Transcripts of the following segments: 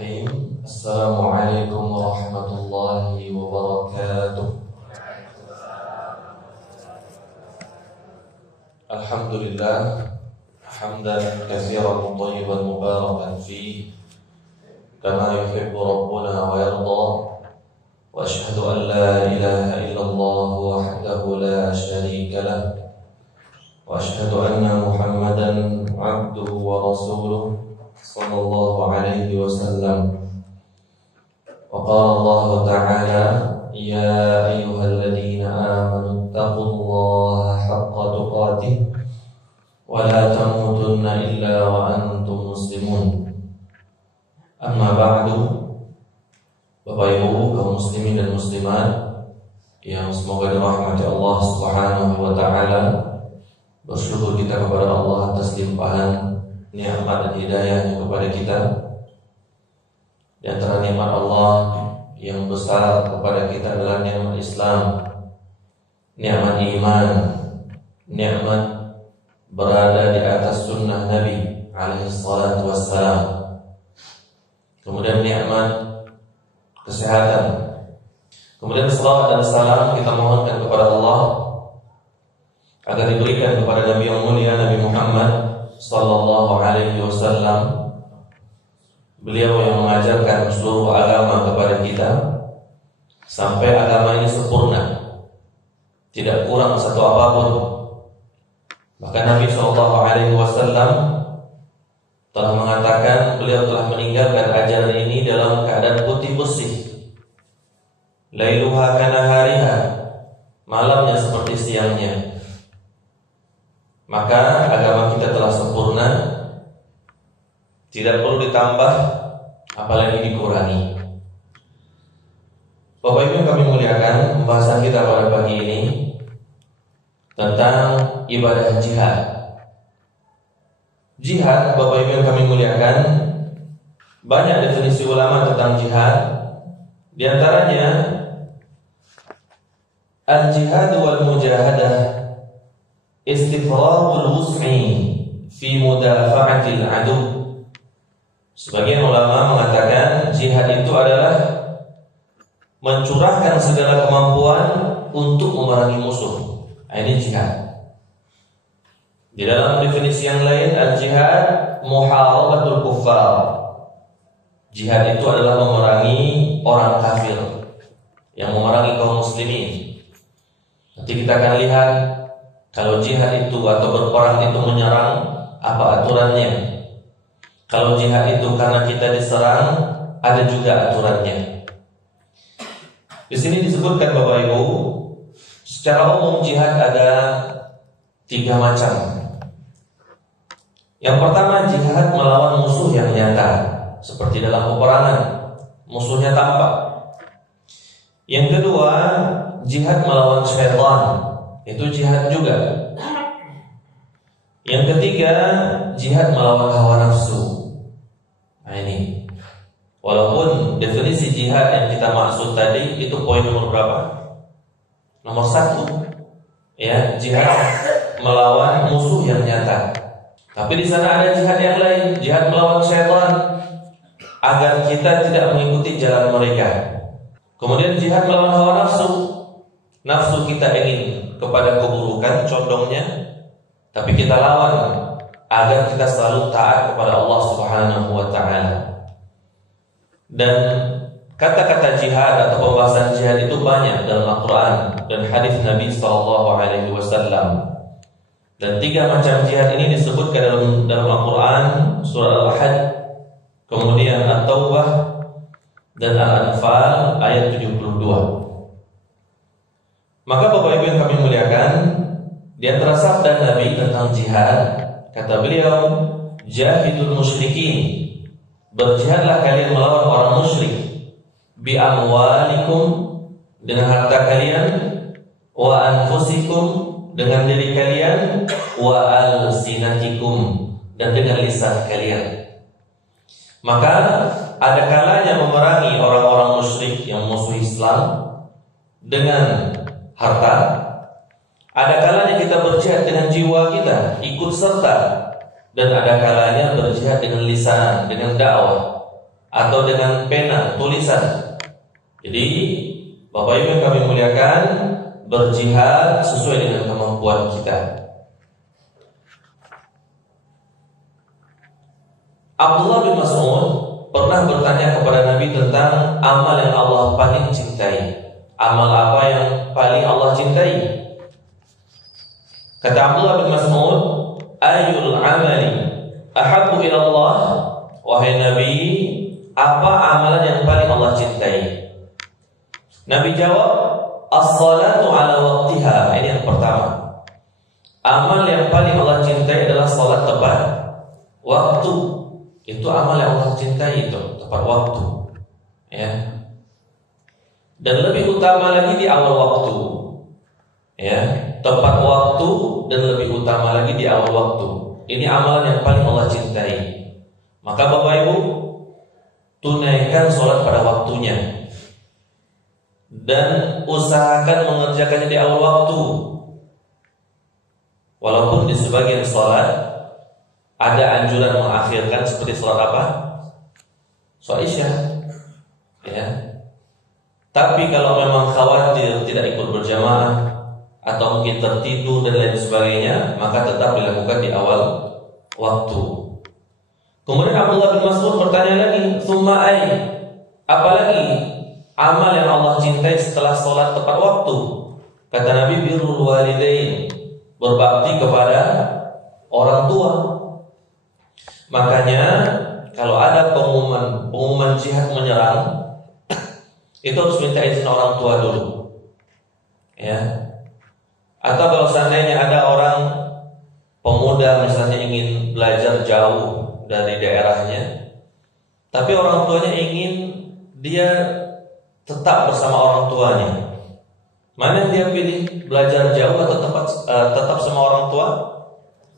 Bismillahirrahmanirrahim. Assalamualaikum warahmatullahi wabarakatuh. Alhamdulillah hamdan katsiran thayyiban mubarakan fihi kama yuhibbu rabbuna wa yarda. Wa asyhadu an la ilaha illallah wahdahu la syarika lah. Wa asyhadu anna Muhammadan 'abduhu wa rasuluh sallallahu alaihi wasallam. Wa qala Allah ta'ala ya ayyuhalladzina amanu taqullaha haqqa tuqatih wa la tamutunna illa wa antum muslimun. Amma ba'du. Bapak Ibu kaum muslimin dan muslimat yang semoga dirahmati Allah Subhanahu wa taala, bersyukur kita kepada Allah atas limpahan nikmat dan hidayahnya kepada kita. Di antara nikmat Allah yang besar kepada kita adalah nikmat Islam, nikmat iman, nikmat berada di atas sunnah Nabi alaihi salatu wassalam. Kemudian nikmat kesehatan. Kemudian salawat dan salam kita mohonkan kepada Allah agar diberikan kepada Nabi yang mulia Nabi Muhammad sallallahu alaihi wasallam. Beliau yang mengajarkan seluruh agama kepada kita sampai agama ini sempurna, tidak kurang satu apapun. Bahkan Nabi sallallahu alaihi wasallam telah mengatakan beliau telah meninggalkan ajaran ini dalam keadaan putih bersih. Lailuha kanahariha, malamnya seperti siangnya. Maka agama kita telah sempurna, tidak perlu ditambah apalagi dikurangi. Bapak Ibu yang kami muliakan, pembahasan kita pada pagi ini tentang ibadah jihad. Jihad, Bapak Ibu yang kami muliakan, banyak definisi ulama tentang jihad. Di antaranya al-jihad wal mujahadah istifragul wus'i fi mudafa'atil adu. Sebagian ulama mengatakan jihad itu adalah mencurahkan segala kemampuan untuk memerangi musuh. Ini jihad. Di dalam definisi yang lain, al-jihad muharabatul kuffar. Jihad itu adalah memerangi orang kafir, yang memerangi kaum muslimin. Nanti kita akan lihat kalau jihad itu atau berperang itu menyerang, apa aturannya? Kalau jihad itu karena kita diserang, ada juga aturannya. Di sini disebutkan Bapak Ibu, secara umum jihad ada 3 macam. Yang pertama, jihad melawan musuh yang nyata, seperti dalam peperangan, musuhnya tampak. Yang kedua, jihad melawan syaitan, itu jihad juga. Yang ketiga, jihad melawan hawa nafsu. Nah ini, walaupun definisi jihad yang kita maksud tadi itu poin nomor berapa? Nomor 1. Ya, jihad melawan musuh yang nyata. Tapi di sana ada jihad yang lain, jihad melawan syaitan, agar kita tidak mengikuti jalan mereka. Kemudian jihad melawan hawa nafsu. Nafsu kita ingin kepada keburukan, condongnya, tapi kita lawan agar kita selalu taat kepada Allah Subhanahu wa ta'ala. Dan kata-kata jihad atau pembahasan jihad itu banyak dalam Al-Quran dan hadis Nabi sallallahu alaihi wasallam. Dan 3 macam jihad ini disebutkan dalam Al-Quran, surah Al-Ahad, kemudian At-Taubah dan Al-Anfal ayat 72. Maka Bapak Ibu yang kami muliakan, di antara sabda Nabi tentang jihad, kata beliau, jahidul musyrikin, berjihadlah kalian melawan orang musyrik, bi amwalikum, dengan harta kalian, wa anfusikum, dengan diri kalian, wa alsinatikum, dan dengan lisan kalian. Maka ada kalanya memerangi orang-orang musyrik yang musuh Islam dengan harta, ada kalanya kita berjihad dengan jiwa kita, ikut serta, dan ada kalanya berjihad dengan lisan, dengan dakwah. atau dengan pena, tulisan. Jadi Bapak Ibu yang kami muliakan, berjihad sesuai dengan kemampuan kita. Abdullah bin Mas'ud pernah bertanya kepada Nabi tentang amal yang Allah paling cintai. Amal apa yang paling Allah cintai? Kata Abdullah bin Mas'ud, "Ayul amali ahabbu ila Allah?" Wahai Nabi, apa amalan yang paling Allah cintai? Nabi jawab, "As-salatu ala waqtiha." Ini yang pertama. Amal yang paling Allah cintai adalah salat tepat waktu. Itu amal yang Allah cintai, itu tepat waktu, ya. Dan lebih utama lagi di awal waktu, ya. Tepat waktu dan lebih utama lagi di awal waktu. Ini amalan yang paling Allah cintai. Maka Bapak Ibu, tunaikan sholat pada waktunya dan usahakan mengerjakannya di awal waktu. Walaupun di sebagian sholat ada anjuran mengakhirkan, seperti sholat apa? Sholat Isya, ya. Tapi kalau memang khawatir tidak ikut berjamaah atau mungkin tertidur dan lain sebagainya, maka tetap dilakukan di awal waktu. Kemudian Abdullah bin Mas'ud bertanya lagi, "Tsumma ay?" Apalagi amal yang Allah cintai setelah sholat tepat waktu? Kata Nabi, "Birrul walidain." Berbakti kepada orang tua. Makanya kalau ada pengumuman jihad menyerang, itu harus minta izin orang tua dulu, ya. Atau kalau seandainya ada orang pemuda misalnya ingin belajar jauh dari daerahnya, tapi orang tuanya ingin dia tetap bersama orang tuanya, mana yang dia pilih? Belajar jauh atau tetap sama orang tua?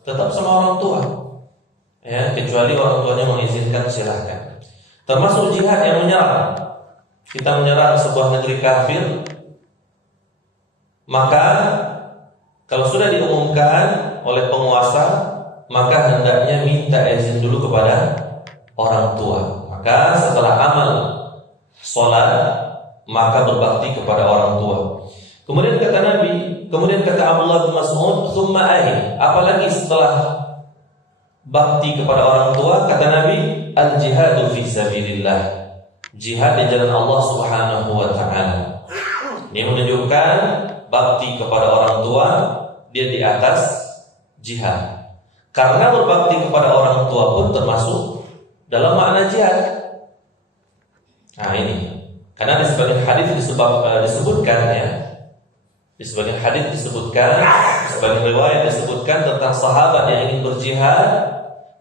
Tetap sama orang tua, ya, kecuali orang tuanya mengizinkan, silahkan. Termasuk jihad yang menyerang. Kita menyerang sebuah negeri kafir, maka kalau sudah diumumkan oleh penguasa, maka hendaknya minta izin dulu kepada orang tua. Maka setelah amal sholat, maka berbakti kepada orang tua. Kemudian kata Nabi, kemudian kata Abdullah bin Mas'ud, "Tsumma ay?" Apalagi setelah bakti kepada orang tua? Kata Nabi, "Al-jihadu fi sabilillah." Jihad di jalan Allah Subhanahu wa taala. Ini menunjukkan bakti kepada orang tua dia di atas jihad. Karena berbakti kepada orang tua pun termasuk dalam makna jihad. Nah ini, karena di sebagian hadis disebutkan, ya. Di sebagian hadis disebutkan, di sebagian riwayat disebutkan tentang sahabat yang ingin berjihad,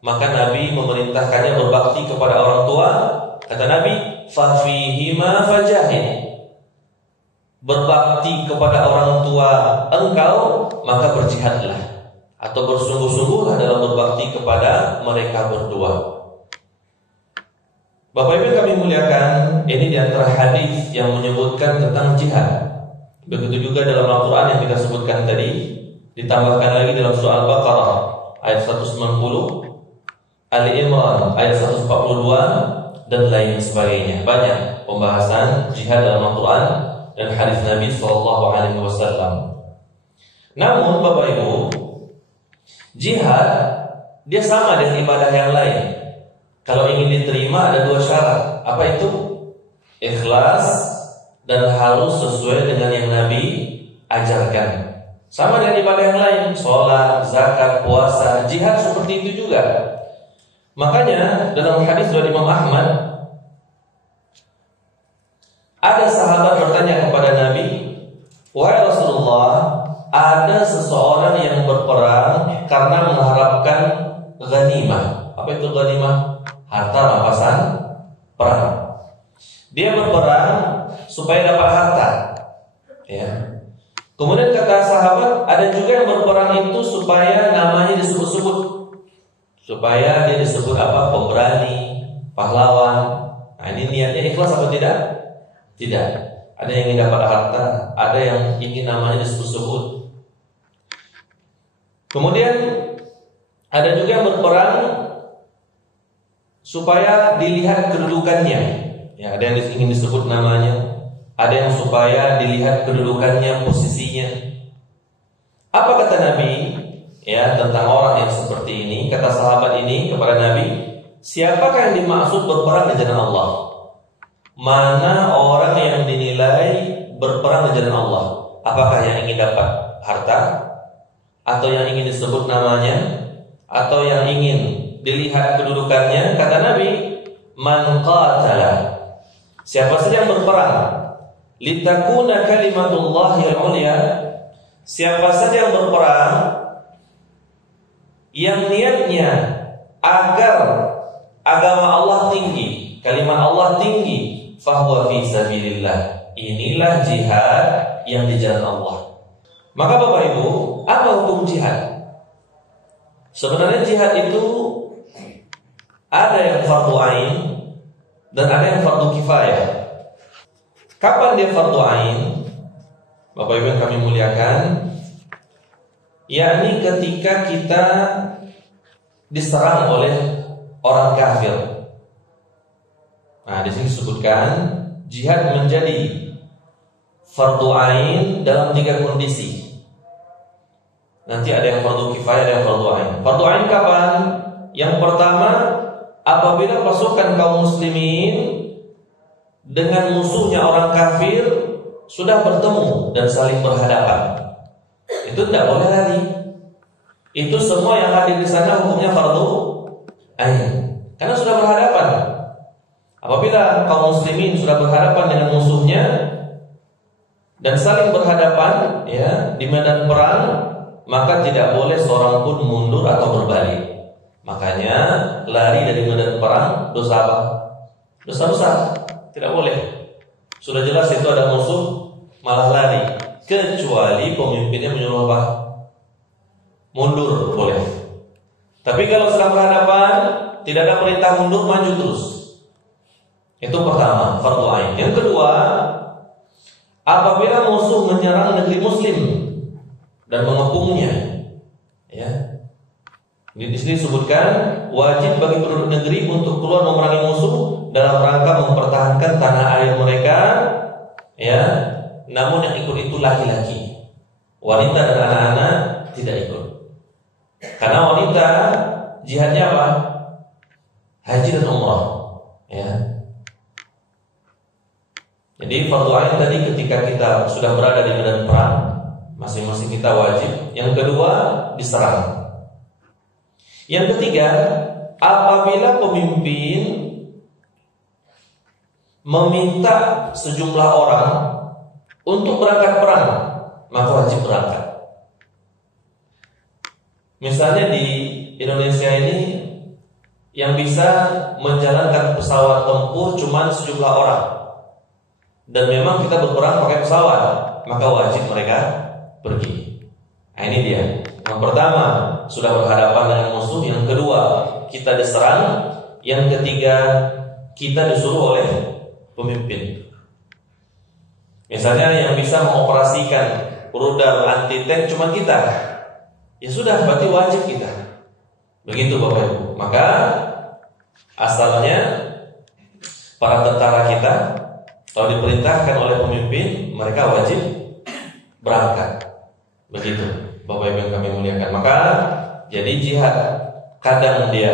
maka Nabi memerintahkannya berbakti kepada orang tua. Kata Nabi, "Fa fihima fajahid." Berbakti kepada orang tua engkau, maka berjihadlah atau bersungguh-sungguhlah dalam berbakti kepada mereka berdua. Bapak Ibu yang kami muliakan, ini di antara hadis yang menyebutkan tentang jihad. Begitu juga dalam Al-Quran yang kita sebutkan tadi, ditambahkan lagi dalam surah Al-Baqarah ayat 190, Ali Imran ayat 142 dan lain sebagainya. Banyak pembahasan jihad dalam Al-Quran dan hadis Nabi SAW. Namun Bapak Ibu, jihad dia sama dengan ibadah yang lain. Kalau ingin diterima ada dua syarat. Apa itu? Ikhlas dan harus sesuai dengan yang Nabi ajarkan. Sama dengan ibadah yang lain, sholat, zakat, puasa, jihad seperti itu juga. Makanya dalam hadis dari Imam Ahmad, ada sahabat bertanya kepada Nabi, "Wahai Rasulullah, ada seseorang yang berperang karena mengharapkan ghanimah." Apa itu ghanimah? Harta rampasan perang. Dia berperang supaya dapat harta, ya. Kemudian kata sahabat, ada juga yang berperang itu supaya namanya disebut-sebut, supaya dia disebut apa? Pemberani, pahlawan. Nah, ini niatnya ikhlas apa tidak? Tidak. Ada yang ingin dapat harta, ada yang ingin namanya disebut-sebut. Kemudian ada juga yang berperang supaya dilihat kedudukannya. Ya, ada yang ingin disebut namanya, ada yang supaya dilihat kedudukannya, posisinya. Apa kata Nabi ya tentang orang yang seperti ini? Kata sahabat ini kepada Nabi, siapakah yang dimaksud berperang di jalan Allah? Mana orang yang dinilai berperang di jalan Allah? Apakah yang ingin dapat harta? Atau yang ingin disebut namanya? Atau yang ingin dilihat kedudukannya? Kata Nabi, man qatala, siapa saja yang berperang litakuna kalimatullahi al-ulya, siapa saja yang berperang yang niatnya agar agama Allah tinggi, kalimat Allah tinggi, fahuwa fi sabilillah, inilah jihad yang di jalan Allah. Maka Bapak Ibu, apa hukum jihad? Sebenarnya jihad itu ada yang fardu ain dan ada yang fardu kifayah. Kapan dia fardu ain? Bapak Ibu yang kami muliakan, yakni ketika kita diserang oleh orang kafir. Nah, di sini disebutkan jihad menjadi fardu ain dalam 3 kondisi. Nanti ada yang fardu kifayah, ada yang fardu ain. Fardu ain kapan? Yang pertama, apabila pasukan kaum muslimin dengan musuhnya orang kafir sudah bertemu dan saling berhadapan, itu tidak boleh lari. Itu semua yang hadir di sana hukumnya fardu ain, karena sudah berhadapan. Apabila kaum muslimin sudah berhadapan dengan musuhnya dan saling berhadapan ya di medan perang, maka tidak boleh seorang pun mundur atau berbalik. Makanya lari dari medan perang dosa apa? Dosa besar. Tidak boleh. Sudah jelas itu ada musuh, malah lari. Kecuali pemimpinnya menyuruh apa? Mundur boleh. Tapi kalau sedang berhadapan, tidak ada perintah mundur, maju terus. Itu pertama, fardu ain. Yang kedua, apabila musuh menyerang negeri muslim dan mengepungnya, ya. Di sini disebutkan wajib bagi penduduk negeri untuk keluar memerangi musuh dalam rangka mempertahankan tanah air mereka, ya. Namun yang ikut itu laki-laki, wanita dan anak-anak tidak ikut. Karena wanita jihadnya apa? Haji dan umrah, ya. Jadi fardu ain tadi ketika kita sudah berada di medan perang, masing-masing kita wajib. Yang kedua, diserang. Yang ketiga, apabila pemimpin meminta sejumlah orang untuk berangkat perang, maka wajib berangkat. Misalnya di Indonesia ini yang bisa menjalankan pesawat tempur cuma sejumlah orang, dan memang kita berperang pakai pesawat, maka wajib mereka pergi. Nah, ini dia. Yang pertama, sudah berhadapan dengan musuh. Yang kedua, kita diserang. Yang ketiga, kita disuruh oleh pemimpin. Misalnya yang bisa mengoperasikan rudal anti tank cuma kita, ya sudah, berarti wajib kita. Begitu Bapak Ibu. Maka asalnya para tentara kita kalau diperintahkan oleh pemimpin, mereka wajib berangkat. Begitu Bapak Ibu yang kami muliakan. Maka jadi jihad kadang dia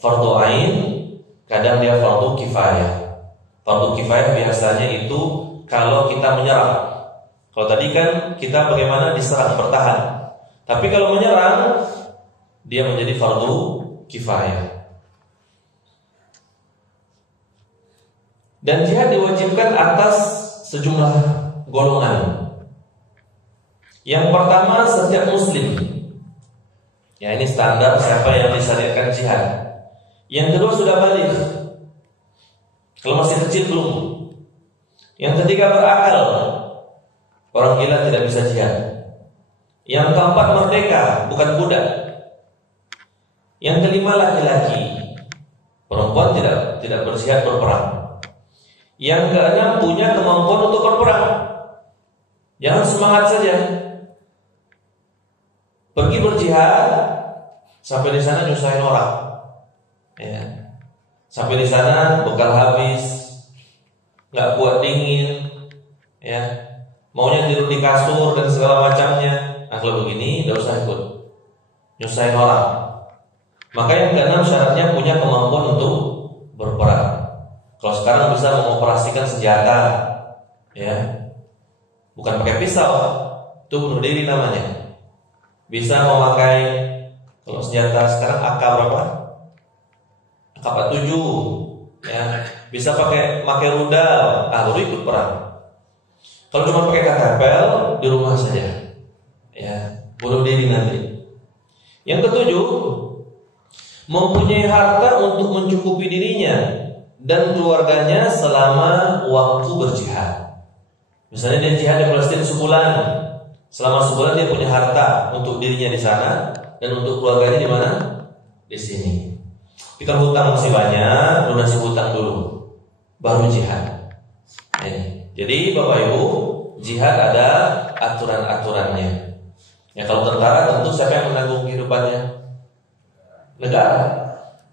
fardu ain, kadang dia fardu kifayah. Fardu kifayah biasanya itu kalau kita menyerang. Kalau tadi kan kita bagaimana diserang, bertahan. Tapi kalau menyerang, dia menjadi fardu kifayah. Dan jihad diwajibkan atas sejumlah golongan. Yang pertama, setiap muslim. Ya, ini standar siapa yang disyariatkan jihad. Yang kedua, sudah balik. Kalau masih kecil belum. Yang ketiga, berakal. Orang gila tidak bisa jihad. Yang keempat, merdeka, bukan budak. Yang kelima, laki-laki. Perempuan tidak berjihad berperang. Yang keenam, punya kemampuan untuk berperang. Jangan semangat saja. Pergi berjihad sampai di sana nyusahin orang. Ya. Sampai di sana bekal habis, nggak kuat dingin, ya, maunya tidur di kasur dan segala macamnya. Nah, kalau begini nggak usah ikut, nyusahin orang. Maka yang keenam syaratnya punya kemampuan untuk berperang. Kalau sekarang bisa mengoperasikan senjata, ya, bukan pakai pisau, itu bunuh diri namanya. Bisa memakai, kalau senjata sekarang AK berapa? AK-47, ya, bisa pakai rudal, baru ikut perang. Kalau cuma pakai katapel di rumah saja, ya, bunuh diri nanti. Yang ketujuh, mempunyai harta untuk mencukupi dirinya dan keluarganya selama waktu berjihad. Misalnya dia jihad di Palestina sebulan, selama sebulan dia punya harta untuk dirinya di sana dan untuk keluarganya di mana? Di sini. Kita hutang masih banyak, lunasi hutang dulu, baru jihad. Jadi Bapak Ibu, jihad ada aturan-aturannya. Ya, kalau tentara tentu siapa yang menanggung kehidupannya? Negara.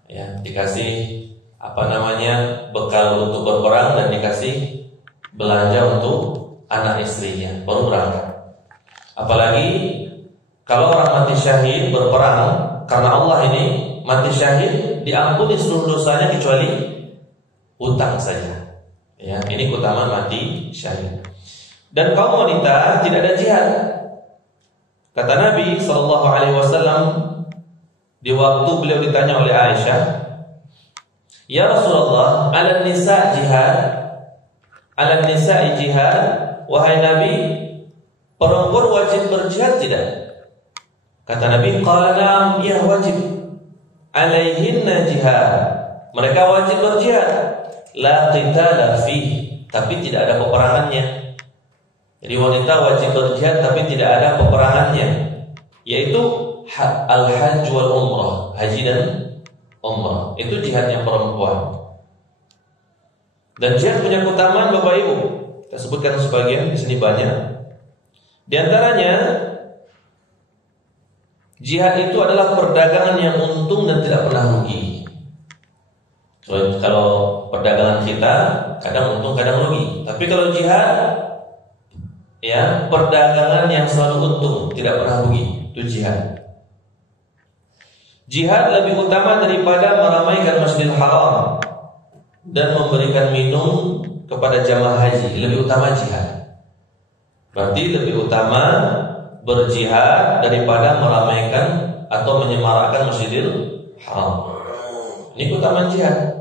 Ya, dikasih bekal untuk berperang dan dikasih belanja untuk anak istrinya, baru berangkat. Apalagi kalau orang mati syahid berperang karena Allah ini, mati syahid diampuni seluruh dosanya kecuali hutang saja. Ya, ini keutamaan mati syahid. Dan kaum wanita tidak ada jihad. Kata Nabi SAW di waktu beliau ditanya oleh Aisyah, "Ya Rasulullah, 'alan nisa' jihad? 'Alan nisa'i jihad?" Wahai Nabi, perempuan wajib berjihad tidak? Kata Nabi, "Qala na'am, ya wajib. 'Alaihinna jihad." Mereka wajib berjihad. La qitala fihi, tapi tidak ada peperangannya. Jadi wanita wajib berjihad tapi tidak ada peperangannya, yaitu al-hajj wal umrah, haji dan umrah. Itu jihadnya perempuan. Dan jihad punya keutamaan Bapak Ibu. Kita sebutkan sebagian, di sini banyak. Di antaranya, jihad itu adalah perdagangan yang untung dan tidak pernah rugi. Kalau perdagangan kita kadang untung kadang rugi, tapi kalau jihad, ya, perdagangan yang selalu untung, tidak pernah rugi, itu jihad. Jihad lebih utama daripada meramaikan Masjidil Haram dan memberikan minum kepada jamaah haji. Lebih utama jihad. Berarti lebih utama berjihad daripada meramaikan atau menyemarakkan Masjidil Haram. Ini keutamaan jihad.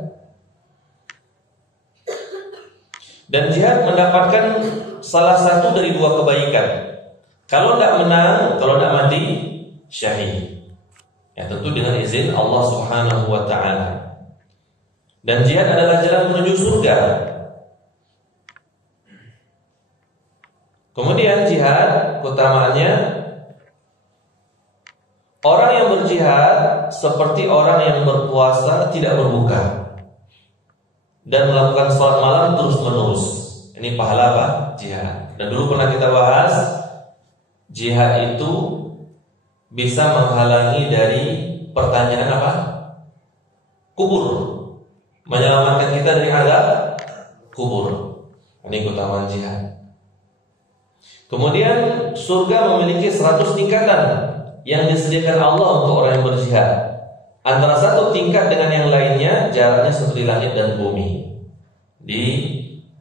Dan jihad mendapatkan salah satu dari dua kebaikan. Kalau tidak menang, kalau tidak mati, syahid. Ya, tentu dengan izin Allah Subhanahu wa ta'ala. Dan jihad adalah jalan menuju surga. Kemudian jihad, keutamaannya, orang yang berjihad seperti orang yang berpuasa tidak berbuka dan melakukan sholat malam terus menerus. Ini pahala apa? Jihad. Dan dulu pernah kita bahas, jihad itu bisa menghalangi dari pertanyaan apa? Kubur. Menyelamatkan kita dari azab kubur. Ini keutamaan jihad. Kemudian surga memiliki 100 tingkatan yang disediakan Allah untuk orang yang berjihad. Antara satu tingkat dengan yang lainnya jaraknya seperti langit dan bumi.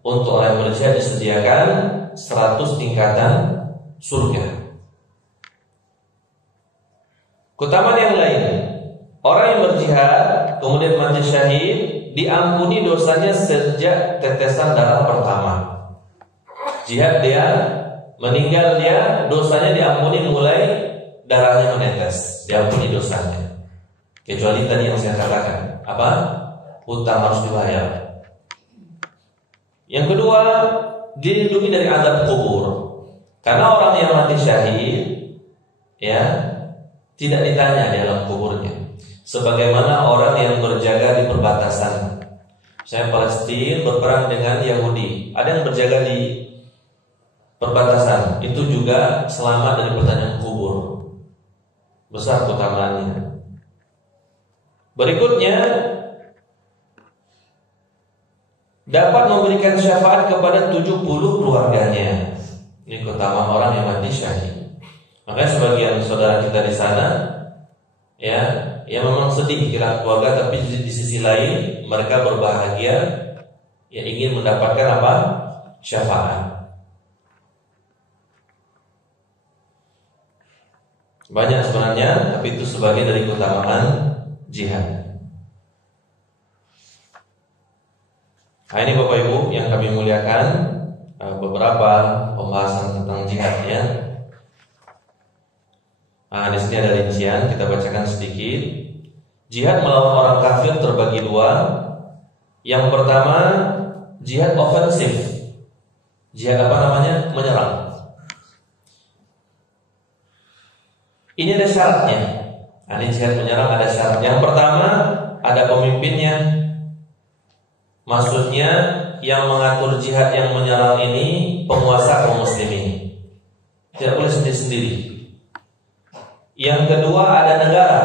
Untuk orang yang berjihad disediakan 100 tingkatan surga. Keutamaan yang lain, orang yang berjihad kemudian mati syahid diampuni dosanya sejak tetesan darah pertama. Jihad dia meninggal, dia dosanya diampuni mulai darahnya menetes, diampuni dosanya. Kecuali tadi yang saya katakan, apa? Hutang harus dibayar. Yang kedua, dilindungi dari azab kubur. Karena orang yang mati syahid, ya, tidak ditanya di alam kuburnya. Sebagaimana orang yang berjaga di perbatasan. Saya Palestina berperang dengan Yahudi, ada yang berjaga di perbatasan, itu juga selamat dari pertanyaan kubur. Besar keutamaannya. Berikutnya, dapat memberikan syafaat kepada 70 keluarganya. Ini keutamaan orang yang mati syahid. Makanya sebagian saudara kita di sana, ya, yang memang sedih kehilangan keluarga, tapi di sisi lain mereka berbahagia, ya, ingin mendapatkan apa? Syafaat. Banyak sebenarnya, tapi itu sebagian dari keutamaan jihad. Nah, ini Bapak Ibu yang kami muliakan, beberapa pembahasan tentang jihad, ya. Nah, di sini ada rincian, kita bacakan sedikit. Jihad melawan orang kafir terbagi dua. Yang pertama, jihad ofensif. Jihad apa namanya? Menyerang. Ini ada syaratnya. Nah, ini jihad menyerang ada syarat. Yang pertama, ada pemimpinnya. Maksudnya yang mengatur jihad yang menyerang ini penguasa kaum muslimin. Tidak boleh sendiri-sendiri. Yang kedua, ada negara.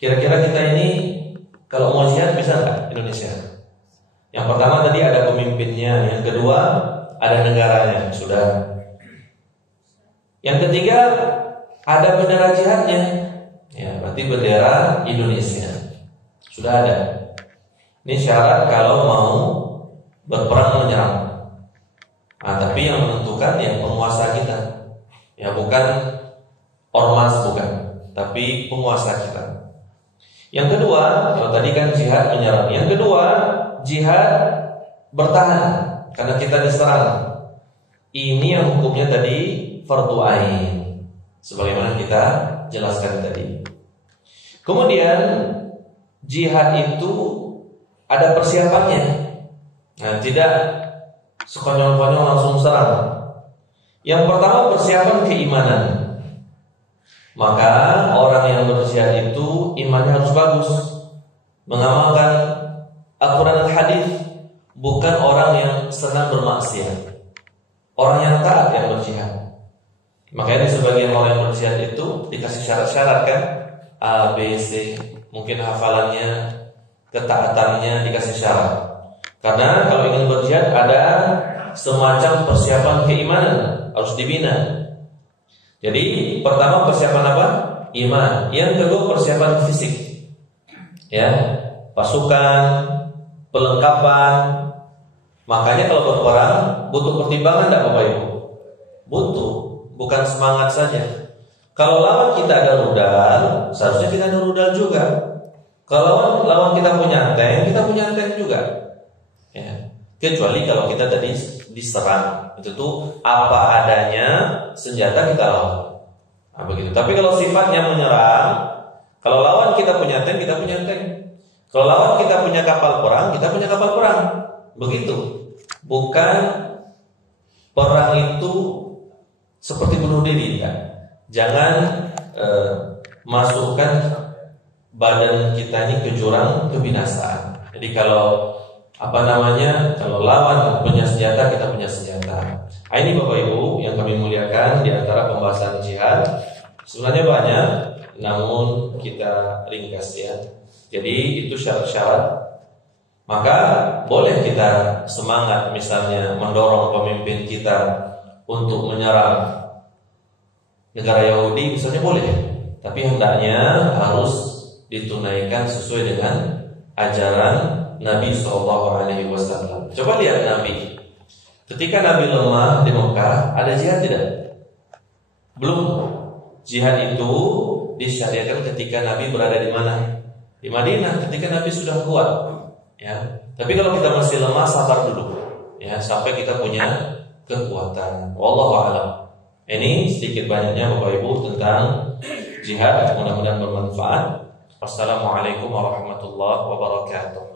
Kira-kira kita ini kalau mau jihad bisa nggak Indonesia? Yang pertama tadi ada pemimpinnya. Yang kedua, ada negaranya. Sudah. Yang ketiga, ada bendera jihadnya, ya, berarti bendera Indonesia. Sudah ada. Ini syarat kalau mau berperang menyerang. Nah, tapi yang menentukan ya penguasa kita, ya, bukan ormas, bukan, tapi penguasa kita. Yang kedua, kalau tadi kan jihad menyerang. Yang kedua, jihad bertahan karena kita diserang. Ini yang hukumnya tadi fardu ain, sebagaimana kita jelaskan tadi. Kemudian jihad itu ada persiapannya. Nah, tidak sekonyol-konyol langsung serang. Yang pertama, persiapan keimanan. Maka orang yang berjihad itu imannya harus bagus, mengamalkan Al-Quran dan hadis, bukan orang yang senang bermaksiat, orang yang taat yang berjihad. Makanya di sebagian orang yang berjihad itu dikasih syarat-syarat kan, A, B, C, mungkin hafalannya, ketaatannya dikasih syarat. Karena kalau ingin berjihad ada semacam persiapan keimanan, harus dibina. Jadi pertama persiapan apa? Iman. Yang kedua persiapan fisik, ya, pasukan, perlengkapan. Makanya kalau berperang butuh pertimbangan tidak Bapak Ibu? Butuh. Bukan semangat saja. Kalau lawan kita ada rudal, seharusnya kita ada rudal juga. Kalau lawan kita punya tank juga. Ya. Kecuali kalau kita tadi diserang, itu tuh apa adanya senjata kita lawan. Nah, begitu. Tapi kalau sifatnya menyerang, kalau lawan kita punya tank, kita punya tank. Kalau lawan kita punya kapal perang, kita punya kapal perang. Begitu. Bukan perang itu seperti bunuh diri, kan? Jangan masukkan badan kita ini ke jurang kebinasaan. Jadi kalau kalau lawan punya senjata, kita punya senjata. Nah, ini Bapak Ibu yang kami muliakan, di antara pembahasan jihad sebenarnya banyak, namun kita ringkas, ya. Jadi itu syarat-syarat. Maka boleh kita semangat misalnya mendorong pemimpin kita untuk menyerang negara Yahudi misalnya, boleh. Tapi hendaknya harus ditunaikan sesuai dengan ajaran Nabi SAW. Coba lihat Nabi. Ketika Nabi lemah di Mekah, ada jihad tidak? Belum. Jihad itu disyariatkan ketika Nabi berada di mana? Di Madinah. Ketika Nabi sudah kuat, ya. Tapi kalau kita masih lemah, sabar dulu, ya, sampai kita punya kekuatan. Wallahu a'lam. Ini sedikit banyaknya Bapak Ibu tentang jihad. Mudah-mudahan bermanfaat. Wassalamualaikum warahmatullahi wabarakatuh.